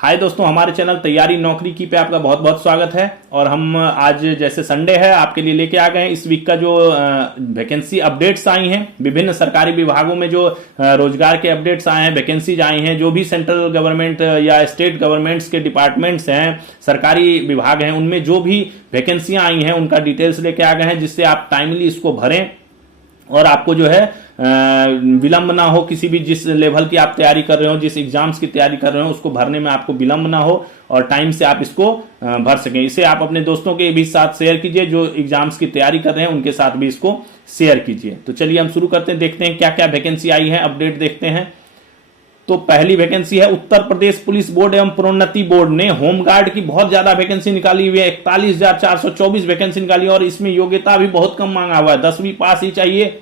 हाय दोस्तों, हमारे चैनल तैयारी नौकरी की पे आपका बहुत बहुत स्वागत है। और हम आज जैसे संडे है आपके लिए लेके आ गए हैं इस वीक का जो वैकेंसी अपडेट्स आई हैं। विभिन्न सरकारी विभागों में जो रोजगार के अपडेट्स आए हैं, वैकेंसीज आई हैं, जो भी सेंट्रल गवर्नमेंट या स्टेट गवर्नमेंट्स के डिपार्टमेंट्स हैं, सरकारी विभाग हैं, उनमें जो भी वैकेंसियां आई हैं उनका डिटेल्स लेके आ गए हैं, जिससे आप टाइमली इसको भरें और आपको जो है विलंब ना हो। किसी भी जिस लेवल की आप तैयारी कर रहे हो, जिस एग्जाम्स की तैयारी कर रहे हो, उसको भरने में आपको विलंब ना हो और टाइम से आप इसको भर सकें। इसे आप अपने दोस्तों के भी साथ शेयर कीजिए, जो एग्जाम्स की तैयारी कर रहे हैं उनके साथ भी इसको शेयर कीजिए। तो चलिए हम शुरू करते हैं, देखते हैं क्या क्या वैकेंसी आई है, अपडेट देखते हैं। तो पहली वैकेंसी है उत्तर प्रदेश पुलिस बोर्ड एवं प्रोन्नति बोर्ड ने होमगार्ड की बहुत ज्यादा वैकेंसी निकाली हुई है। 41,424 वैकेंसी निकाली और इसमें योग्यता भी बहुत कम मांगा हुआ है, 10वीं पास ही चाहिए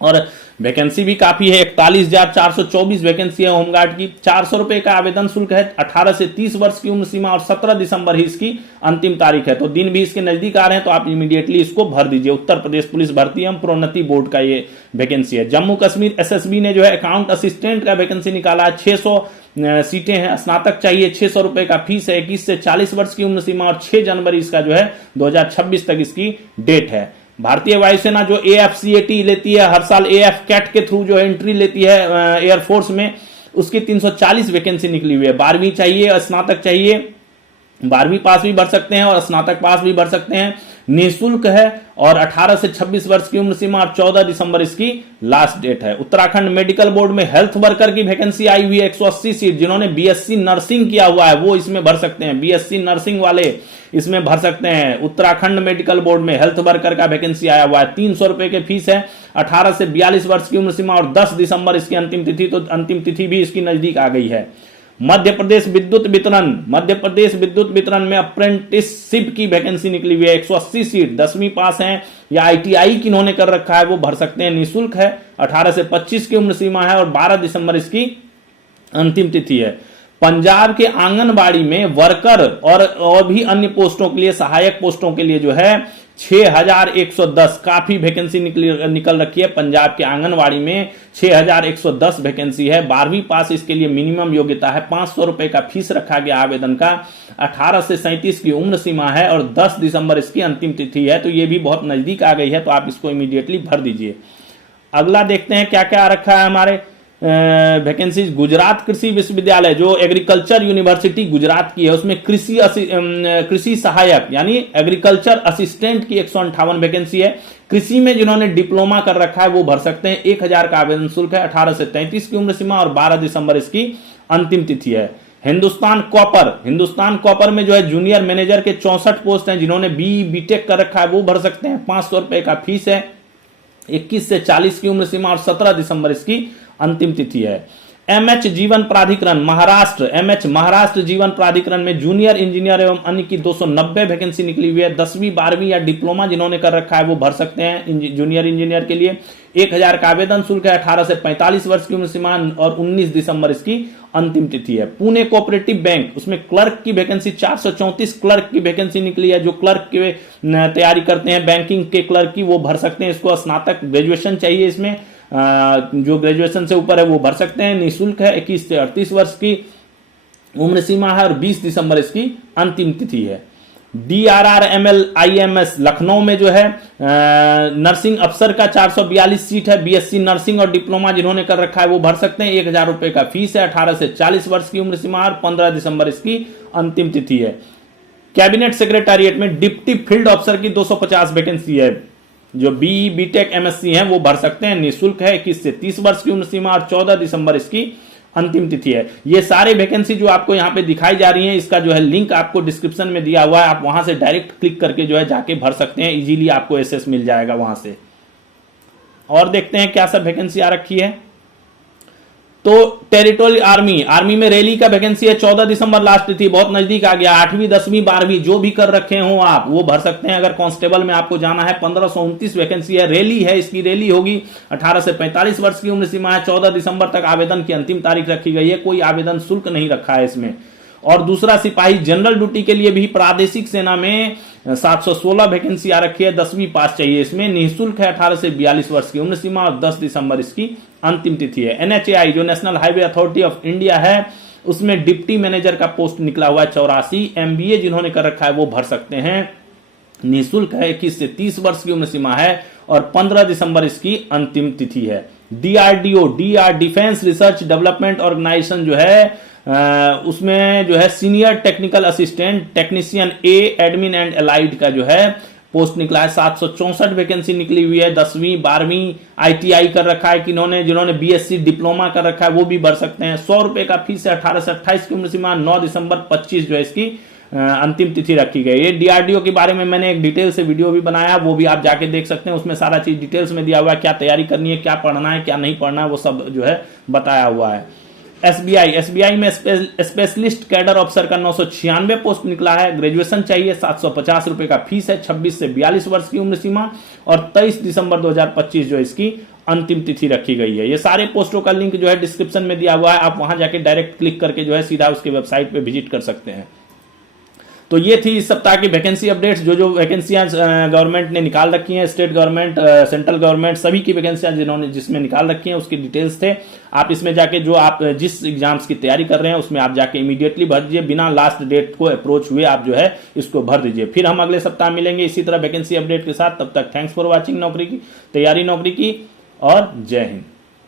और वैकेंसी भी काफी है। 41,424 वैकेंसी है होमगार्ड की। 400 रुपए का आवेदन शुल्क है। 18 से 30 वर्ष की उम्र सीमा और 17 दिसंबर ही इसकी अंतिम तारीख है। तो दिन भी इसके नजदीक आ रहे हैं, तो आप इमीडिएटली इसको भर दीजिए। उत्तर प्रदेश पुलिस भर्ती एवं प्रोन्नति बोर्ड का ये वैकेंसी है। जम्मू कश्मीर एसएसबी ने जो है अकाउंट असिस्टेंट का वैकेंसी निकाला है। 600 सीटें हैं, स्नातक चाहिए, 600 रुपए का फीस है। 21 से 40 वर्ष की उम्र सीमा और 6 जनवरी इसका जो है 2026 तक इसकी डेट है। भारतीय वायुसेना जो AFCAT लेती है हर साल, AF कैट के थ्रू जो है एंट्री लेती है एयरफोर्स में, उसकी 340 वैकेंसी निकली हुई है। 12वीं चाहिए, स्नातक चाहिए, 12वीं पास भी भर सकते हैं और स्नातक पास भी भर सकते हैं। निःशुल्क है और 18 से 26 वर्ष की उम्र सीमा और 14 दिसंबर इसकी लास्ट डेट है। उत्तराखंड मेडिकल बोर्ड में हेल्थ वर्कर की वैकेंसी आई हुई है 180 सीट। जिन्होंने BSc नर्सिंग किया हुआ है वो इसमें भर सकते हैं। BSc नर्सिंग वाले इसमें भर सकते हैं। उत्तराखंड मेडिकल बोर्ड में हेल्थ वर्कर का वैकेंसी आया हुआ है। 300 रुपए के फीस है। 18 से 42 वर्ष की उम्र सीमा और 10 दिसंबर इसकी अंतिम तिथि। तो अंतिम तिथि भी इसकी नजदीक आ गई है। मध्य प्रदेश विद्युत वितरण में अप्रेंटिसशिप की वैकेंसी निकली हुई है 180 सीट। 10वीं पास हैं या ITI किन्होंने कर रखा है वो भर सकते हैं, निःशुल्क है। 18 से 25 की उम्र सीमा है और 12 दिसंबर इसकी अंतिम तिथि है। पंजाब के आंगनबाड़ी में वर्कर और भी अन्य पोस्टों के लिए, सहायक पोस्टों के लिए जो है 6,110 काफी वैकेंसी निकल रखी है। पंजाब के आंगनबाड़ी में 6,110 वैकेंसी है। 12वीं पास इसके लिए मिनिमम योग्यता है। 500 रुपए का फीस रखा गया आवेदन का। 18 से 37 की उम्र सीमा है और 10 दिसंबर इसकी अंतिम तिथि है। तो ये भी बहुत नजदीक आ गई है, तो आप इसको इमीडिएटली भर दीजिए। अगला देखते हैं क्या क्या आ रखा है हमारे वैकेंसीज। गुजरात कृषि विश्वविद्यालय जो एग्रीकल्चर यूनिवर्सिटी गुजरात की है, उसमें कृषि सहायक यानी एग्रीकल्चर असिस्टेंट की 158 वैकेंसी है। कृषि में जिन्होंने डिप्लोमा कर रखा है वो भर सकते हैं। 1000 का आवेदन शुल्क है। 18 से 33 की उम्र सीमा और 12 दिसंबर इसकी अंतिम तिथि है। हिंदुस्तान कॉपर में जो है जूनियर मैनेजर के 64 पोस्ट हैं। जिन्होंने BTech कर रखा है वो भर सकते हैं। 500 रुपए का फीस है। 21 से 40 की उम्र सीमा और 17 दिसंबर इसकी अंतिम तिथि है। MH जीवन प्राधिकरण महाराष्ट्र जीवन प्राधिकरण में जूनियर इंजीनियर एवं अन्य की 290 वैकेंसी निकली हुई है। 10वीं 12वीं या डिप्लोमा जिन्होंने कर रखा है वो भर सकते हैं जूनियर इंजीनियर के लिए। 1000 का आवेदन शुल्क है। 18 से 45 वर्ष की उम्र सीमा और 19 दिसंबर इसकी अंतिम तिथि है। पुणे कोऑपरेटिव बैंक, उसमें क्लर्क की वैकेंसी 434 क्लर्क की वैकेंसी निकली है। जो क्लर्क की तैयारी करते हैं बैंकिंग के क्लर्क की, वो भर सकते हैं। इसको स्नातक ग्रेजुएशन चाहिए। इसमें जो ग्रेजुएशन से ऊपर है वो भर सकते हैं। निःशुल्क है। 21 से 38 वर्ष की उम्र सीमा है और 20 दिसंबर इसकी अंतिम तिथि है। DRR IMS लखनऊ में जो है नर्सिंग अफसर का 442 सीट है। BSc नर्सिंग और डिप्लोमा जिन्होंने कर रखा है वो भर सकते हैं। 1000 रुपए का फीस है। 18 से 40 वर्ष की उम्र सीमा और 15 दिसंबर इसकी अंतिम तिथि है। कैबिनेट सेक्रेटेरिएट में डिप्टी फील्ड ऑफिसर की 250 वैकेंसी है। जो BTech MSc हैं वो भर सकते हैं। निःशुल्क है। 21 से 30 वर्ष की उम्र सीमा और 14 दिसंबर इसकी अंतिम तिथि है। ये सारे वैकेंसी जो आपको यहाँ पे दिखाई जा रही हैं, इसका जो है लिंक आपको डिस्क्रिप्शन में दिया हुआ है। आप वहां से डायरेक्ट क्लिक करके जो है जाके भर सकते हैं। इजीली आपको SS मिल जाएगा वहां से। और देखते हैं क्या सब वैकेंसी आ रखी है। तो टेरिटोरियल आर्मी में रैली का वैकेंसी है। 14 दिसंबर लास्ट थी, बहुत नजदीक आ गया। 8वीं 10वीं 12वीं जो भी कर रखे हो आप वो भर सकते हैं। अगर कांस्टेबल में आपको जाना है 1529 वैकेंसी है। रैली है, इसकी रैली होगी। 18 से 45 वर्ष की उम्र सीमा है। 14 दिसंबर तक आवेदन की अंतिम तारीख रखी गई है। कोई आवेदन शुल्क नहीं रखा है इसमें। और दूसरा सिपाही जनरल ड्यूटी के लिए भी प्रादेशिक सेना में 716 वैकेंसी आ रखी है। 10वीं पास चाहिए। इसमें निःशुल्क है। 18 से 42 वर्ष की उम्र सीमा और 10 दिसंबर इसकी अंतिम तिथि है। NHAI जो national highway authority of India है, उसमें डिप्टी मैनेजर का पोस्ट निकला हुआ है 84। MBA जिन्होंने कर रखा है वो भर सकते हैं, निःशुल्क है, 21 से 30 वर्ष की उम्र सीमा है और 15 दिसंबर इसकी अंतिम तिथि है। DRDO defence research development organisation जो है उसमें जो है senior technical assistant technician A admin and allied का जो है पोस्ट निकला है। 764 वैकेंसी निकली हुई है। 10वीं 12वीं ITI कर रखा है जिन्होंने BSc डिप्लोमा कर रखा है वो भी भर सकते हैं। 100 रुपए का फीस है। 18 से 28 की उम्र सीमा, 9 दिसंबर 25 जो है इसकी अंतिम तिथि रखी गई है। DRDO के बारे में मैंने एक डिटेल से वीडियो भी बनाया, वो भी आप जाके देख सकते हैं। उसमें सारा चीज डिटेल्स में दिया हुआ है, क्या तैयारी करनी है, क्या पढ़ना है, क्या नहीं पढ़ना है, वो सब जो है बताया हुआ है। SBI में स्पेशलिस्ट कैडर ऑफिसर का 996 पोस्ट निकला है। ग्रेजुएशन चाहिए। 750 रुपए का फीस है। 26 से 42 वर्ष की उम्र सीमा और 23 दिसंबर 2025 जो इसकी अंतिम तिथि रखी गई है। ये सारे पोस्टों का लिंक जो है डिस्क्रिप्शन में दिया हुआ है, आप वहां जाके डायरेक्ट क्लिक करके जो है सीधा उसके वेबसाइट पे विजिट कर सकते हैं। तो ये थी इस सप्ताह की वैकेंसी अपडेट्स। जो वैकेंसियां गवर्नमेंट ने निकाल रखी हैं, स्टेट गवर्नमेंट, सेंट्रल गवर्नमेंट, सभी की वैकेंसियां जिसमें निकाल रखी हैं उसकी डिटेल्स थे। आप इसमें जाके जो आप जिस एग्जाम्स की तैयारी कर रहे हैं उसमें आप जाके इमीडिएटली भर दीजिए, बिना लास्ट डेट को अप्रोच हुए आप जो है इसको भर दीजिए। फिर हम अगले सप्ताह मिलेंगे इसी तरह वैकेंसी अपडेट के साथ। तब तक थैंक्स फॉर वॉचिंग नौकरी की तैयारी, नौकरी की, और जय हिंद।